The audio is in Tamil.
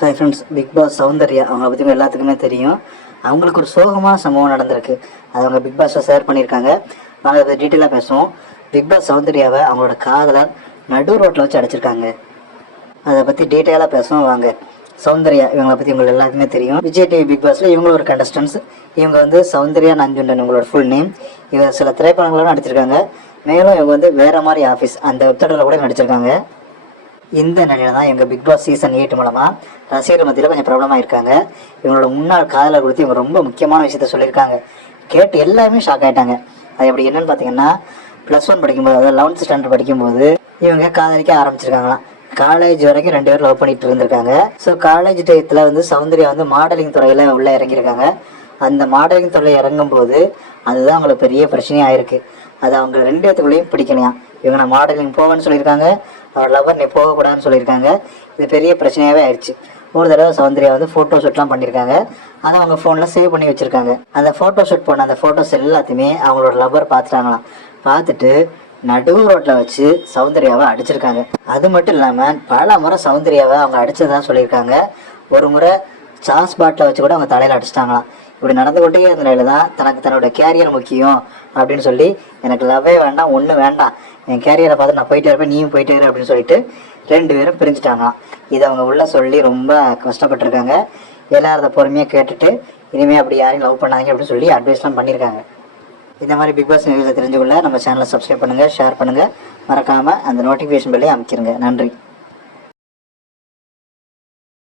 Hi friends Bigg Boss Soundarya. அவங்கள பற்றி எல்லாத்துக்குமே தெரியும். அவங்களுக்கு ஒரு சோகமான சம்பவம் நடந்திருக்கு. அது அவங்க பிக் பாஸில் ஷேர் பண்ணியிருக்காங்க. நாங்கள் அதை டீட்டெயிலாக பேசுவோம். பிக் பாஸ் சௌந்தர்யாவை அவங்களோட காதலர் நடு ரோட்டில் வச்சு அடிச்சிருக்காங்க. அதை பற்றி டீட்டெயிலாக பேசுவோம். வாங்க சௌந்தர்யா இவங்களை பற்றி உங்களுக்கு எல்லாத்துக்குமே தெரியும். விஜய் டிவி பிக் பாஸில் இவங்களும் ஒரு கண்டஸ்டன்ஸ் இவங்க வந்து சௌந்தர்யா நஞ்சுண்டன் இவங்களோட ஃபுல் நேம் இவங்க சில திரைப்படங்களும் நடிச்சிருக்காங்க. மேலும் இவங்க வந்து வேறு மாதிரி ஆஃபீஸ் அந்த வெப்சைட்டில் கூட நடிச்சிருக்காங்க. இந்த நிலையில தான் எங்கள் பிக் பாஸ் சீசன் எயிட் மூலமாக ரசிகர் மத்தியில் கொஞ்சம் பிரபலமாக இருக்காங்க இவங்களோட முன்னாள் காதலை கொடுத்து இவங்க ரொம்ப முக்கியமான விஷயத்த சொல்லியிருக்காங்க. கேட்டு எல்லாருமே ஷாக் ஆகிட்டாங்க அது அப்படி என்னன்னு பார்த்தீங்கன்னா ப்ளஸ் ஒன் படிக்கும்போது அதாவது லெவன்த் ஸ்டாண்டர்ட் படிக்கும்போது இவங்க காதலிக்க ஆரம்பிச்சிருக்காங்களாம். காலேஜ் வரைக்கும் ரெண்டு பேரும் லவ் பண்ணிட்டு இருந்திருக்காங்க. ஸோ காலேஜ் டயத்தில் வந்து சௌந்தர்யா வந்து மாடலிங் துறையில் உள்ளே இறங்கியிருக்காங்க. அந்த மாடலிங் துறையில் இறங்கும் போது அதுதான் அவங்களுக்கு பெரிய பிரச்சனையாக இருக்குது அது அவங்க ரெண்டு இடத்துக்குள்ளேயும் பிடிக்கலையா இவங்க நான் மாடலிங் போவேன்னு சொல்லியிருக்காங்க. அவர் லவர் நீ போகக்கூடாதுன்னு சொல்லியிருக்காங்க. இது பெரிய பிரச்சனையாகவே ஆயிடுச்சு. ஒரு தடவை சௌந்தர்யா வந்து ஃபோட்டோ ஷூட்லாம் பண்ணியிருக்காங்க. அதை அவங்க ஃபோனில் சேவ் பண்ணி வச்சுருக்காங்க. அந்த ஃபோட்டோ ஷூட் பண்ண அந்த ஃபோட்டோஸ் எல்லாத்தையுமே அவங்களோட லவர் பார்த்துட்டாங்களாம். பார்த்துட்டு நடு ரோட்டில் வச்சு சௌந்தர்யாவை அடிச்சிருக்காங்க. அது மட்டும் இல்லாமல் பல முறை சௌந்தர்யாவை அவங்க அடிச்சதா சொல்லியிருக்காங்க. ஒரு முறை சாஸ் பாட்டில் வச்சு கூட அவங்க தலையில் அடிச்சிட்டாங்களாம். இப்படி நடந்து கொண்டே இருந்த நிலையில் தான் தனக்கு தன்னோட கேரியர் முக்கியம் அப்படின்னு சொல்லி எனக்கு லவ்வே வேண்டாம் ஒன்றும் வேண்டாம். என் கேரியரை பார்த்து நான் போயிட்டே இருப்பேன் நீயும் போயிட்டே இரு அப்படின்னு சொல்லிட்டு ரெண்டு பேரும் பிரிஞ்சுட்டாங்களாம். இதை அவங்க உள்ள சொல்லி ரொம்ப கஷ்டப்பட்டிருக்காங்க. எல்லாரும் அதை பொறுமையாக கேட்டுட்டு இனிமேல் அப்படி யாரையும் லவ் பண்ணாதீங்க அப்படின்னு சொல்லி அட்வைஸ்லாம் பண்ணியிருக்காங்க. இந்த மாதிரி பிக் பாஸ் நியூஸை தெரிஞ்சுக்கொள்ள நம்ம சேனலை சப்ஸ்கிரைப் பண்ணுங்கள் ஷேர் பண்ணுங்கள் மறக்காமல் அந்த நோட்டிஃபிகேஷன் பெல்லையும் அமைச்சிருங்க. நன்றி.